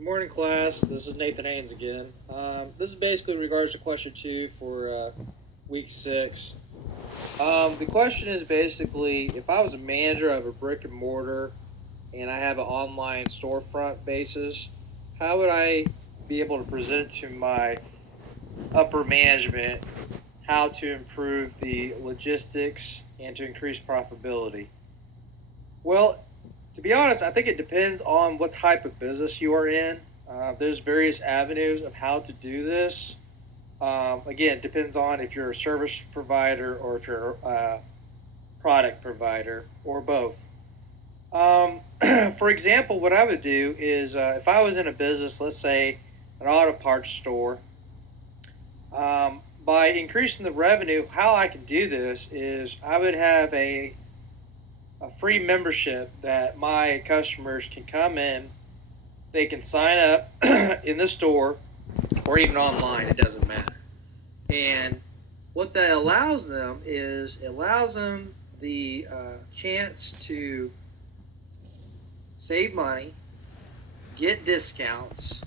Good morning, class. This is Nathan Haynes again. This is basically in regards to question two for week six. The question is basically if I was a manager of a brick and mortar and I have an online storefront basis, how would I be able to present to my upper management how to improve the logistics and to increase profitability? Well, to be honest, I think it depends on what type of business you are in. There's various avenues of how to do this. Again, it depends on if you're a service provider or if you're a product provider or both. For example, what I would do is if I was in a business, let's say an auto parts store, by increasing the revenue, how I can do this is I would have a free membership that my customers can come in. They can sign up in the store or even online, it doesn't matter. And what that allows them is it allows them the chance to save money, get discounts,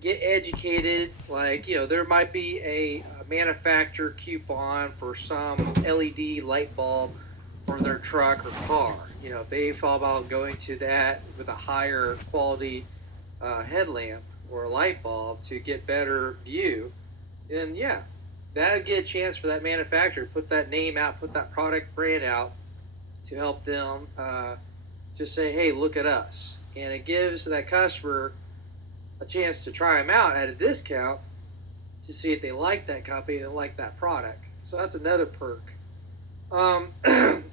get educated. Like, there might be a manufacturer coupon for some LED light bulb for their truck or car. If they thought about going to that with a higher quality headlamp or a light bulb to get better view, then yeah, that would get a chance for that manufacturer to put that name out, put that product brand out to help them just say, hey, look at us. And it gives that customer a chance to try them out at a discount to see if they like that company and like that product. So that's another perk.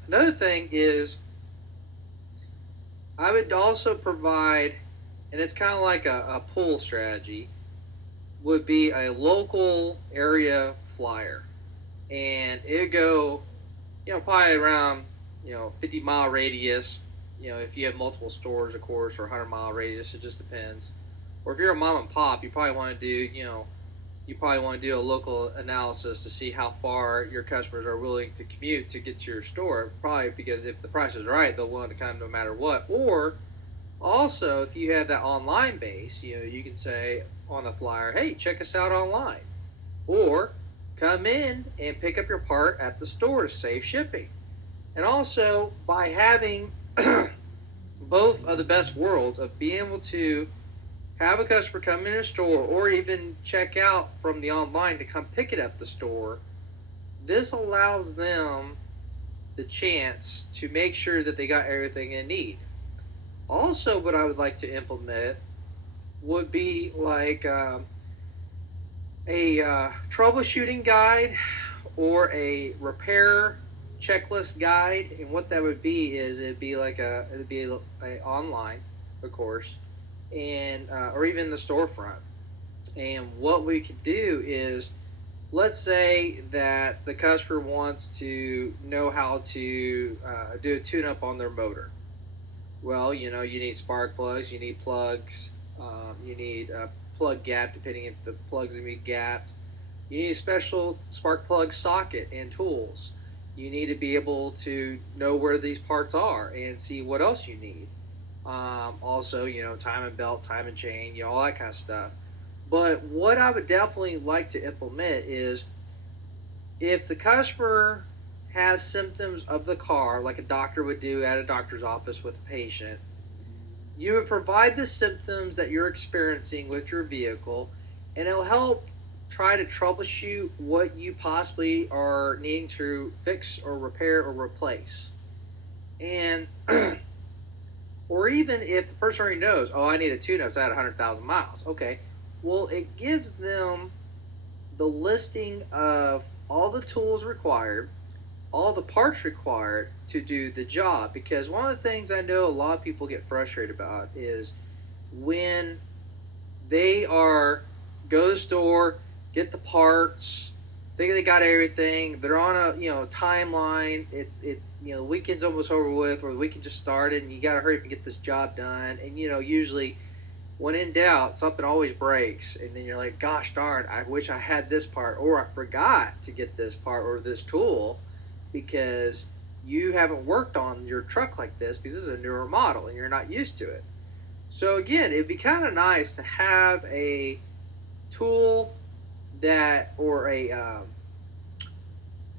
Another thing is I would also provide, and it's kind of like a pull strategy, would be a local area flyer. And it would go, probably around, 50-mile radius. If you have multiple stores, of course, or 100-mile radius, it just depends. Or if you're a mom and pop, you probably want to do a local analysis to see how far your customers are willing to commute to get to your store. Probably because if the price is right, they'll want to come no matter what. Or also, if you have that online base, you can say on the flyer, hey, check us out online. Or come in and pick up your part at the store to save shipping. And also, by having both of the best worlds of being able to have a customer come in a store or even check out from the online to come pick it up the store, this allows them the chance to make sure that they got everything they need. Also, what I would like to implement would be like a troubleshooting guide or a repair checklist guide. And what that would be is it'd be a online, of course, and or even the storefront. And what we could do is, let's say that the customer wants to know how to do a tune-up on their motor. Well, you need spark plugs, you need plugs, you need a plug gap, depending if the plugs are going to be gapped. You need a special spark plug socket and tools. You need to be able to know where these parts are and see what else you need. Also, time and belt, time and chain, all that kind of stuff. But what I would definitely like to implement is if the customer has symptoms of the car, like a doctor would do at a doctor's office with a patient, you would provide the symptoms that you're experiencing with your vehicle, and it'll help try to troubleshoot what you possibly are needing to fix or repair or replace. And or even if the person already knows, oh, I need a tune-up, so I had 100,000 miles. Okay, well, it gives them the listing of all the tools required, all the parts required to do the job. Because one of the things I know a lot of people get frustrated about is when they go to the store, get the parts, think they got everything, they're on a timeline, it's the weekend's almost over with, or the weekend just started, and you got to hurry up and get this job done. And usually when in doubt, something always breaks, and then you're like, gosh darn, I wish I had this part, or I forgot to get this part or this tool, because you haven't worked on your truck like this because this is a newer model and you're not used to it. So again, it'd be kind of nice to have a tool that, or a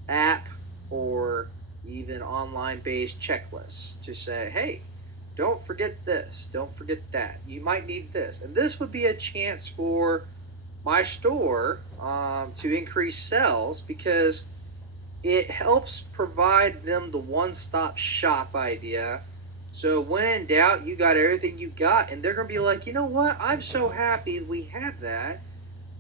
app, or even online based checklists to say, hey, don't forget this, don't forget that. You might need this. And this would be a chance for my store to increase sales, because it helps provide them the one stop shop idea. So when in doubt, you got everything you got, and they're going to be like, you know what? I'm so happy we have that,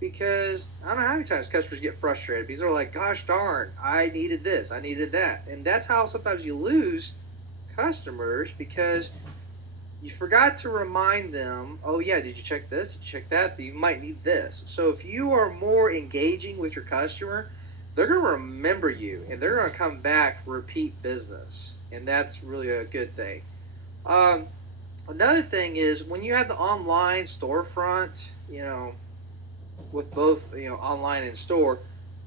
because I don't know how many times customers get frustrated because they're like, gosh darn, I needed this, I needed that. And that's how sometimes you lose customers, because you forgot to remind them, oh yeah, did you check this? Did you check that? You might need this. So if you are more engaging with your customer, they're going to remember you and they're going to come back for repeat business. And that's really a good thing. Um, Another thing is when you have the online storefront, with both, online and store,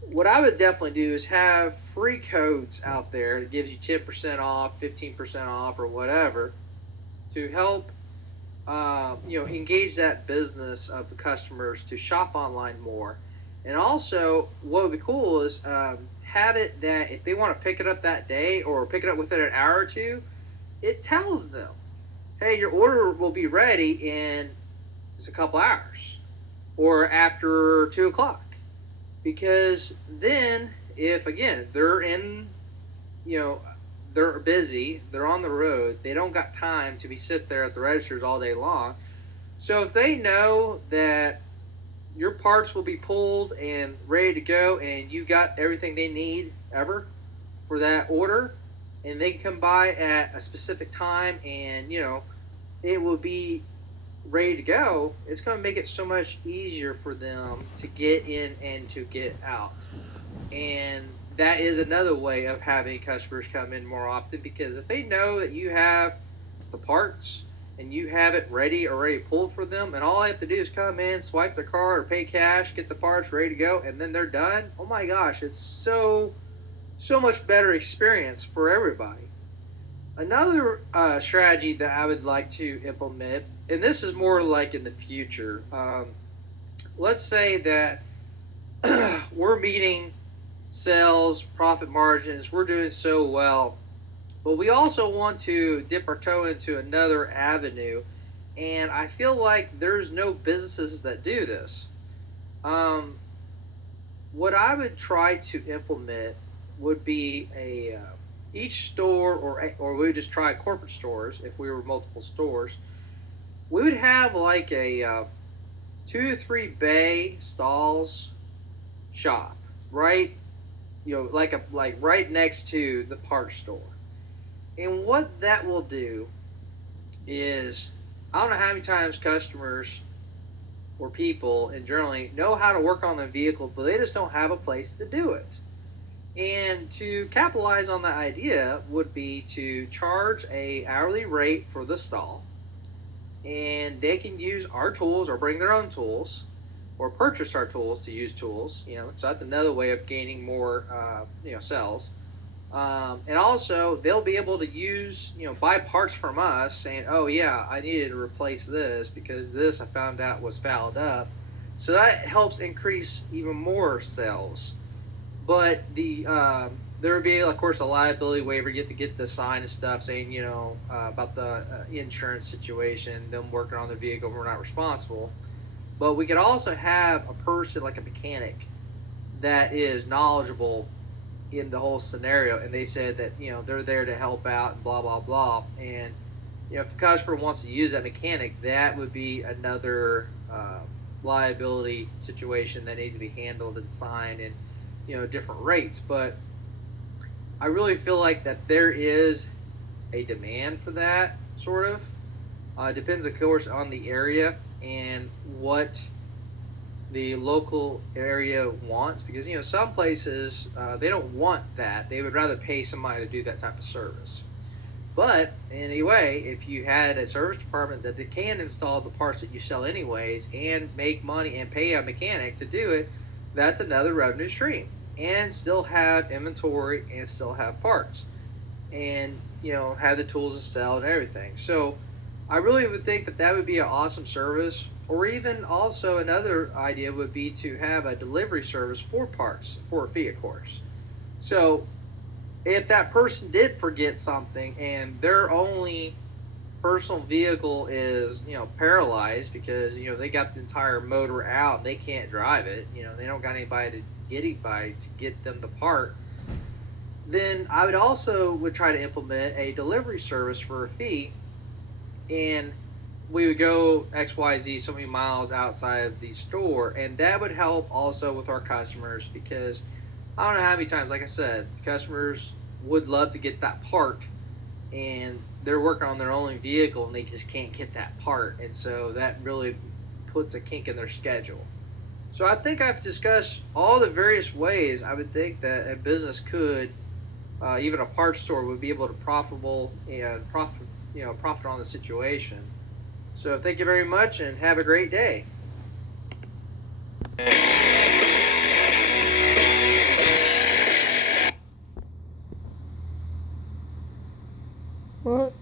what I would definitely do is have free codes out there that gives you 10% off, 15% off, or whatever, to help engage that business of the customers to shop online more. And also, what would be cool is have it that if they want to pick it up that day or pick it up within an hour or two, it tells them, hey, your order will be ready in just a couple hours or after 2 o'clock. Because then, if again they're in, you know, they're busy, they're on the road, they don't got time to be sit there at the registers all day long. So if they know that your parts will be pulled and ready to go, and you got everything they need ever for that order, and they can come by at a specific time, and it will be ready to go, it's going to make it so much easier for them to get in and to get out. And that is another way of having customers come in more often, because if they know that you have the parts and you have it ready, already pulled for them, and all they have to do is come in, swipe their card or pay cash, get the parts ready to go, and then they're done. Oh my gosh, it's so much better experience for everybody. Another strategy that I would like to implement, and this is more like in the future. Let's say that we're meeting sales, profit margins, we're doing so well, but we also want to dip our toe into another avenue, and I feel like there's no businesses that do this. Um, what I would try to implement would be a each store, or we would just try corporate stores if we were multiple stores. We would have like a 2 to 3 bay stalls shop, right? Like right next to the parts store. And what that will do is, I don't know how many times customers or people in generally know how to work on the vehicle, but they just don't have a place to do it. And to capitalize on that idea would be to charge a hourly rate for the stall, and they can use our tools or bring their own tools, or purchase our tools to use tools. So that's another way of gaining more sales. And also they'll be able to use, buy parts from us, saying, oh yeah, I needed to replace this because this I found out was fouled up. So that helps increase even more sales. But there would be, of course, a liability waiver. You have to get the sign and stuff saying, about the insurance situation, them working on the vehicle, we're not responsible. But we could also have a person, like a mechanic, that is knowledgeable in the whole scenario, and they said that they're there to help out and blah blah blah. And if the customer wants to use that mechanic, that would be another liability situation that needs to be handled and signed, and different rates. But I really feel like that there is a demand for that, sort of. Depends, of course, on the area and what the local area wants, because some places they don't want that. They would rather pay somebody to do that type of service. But anyway, if you had a service department that can install the parts that you sell anyways and make money and pay a mechanic to do it, that's another revenue stream, and still have inventory and still have parts, and have the tools to sell and everything. So I really would think that that would be an awesome service. Or even also another idea would be to have a delivery service for parts for a fee, of course. So if that person did forget something and their only personal vehicle is paralyzed because they got the entire motor out and they can't drive it, they don't got anybody to get them the part, then I would try to implement a delivery service for a fee, and we would go XYZ so many miles outside of the store, and that would help also with our customers because I don't know how many times, like I said, customers would love to get that part, and they're working on their own vehicle and they just can't get that part, and so that really puts a kink in their schedule. So I think I've discussed all the various ways I would think that a business could, even a parts store, would be able to profit on the situation. So thank you very much and have a great day. What?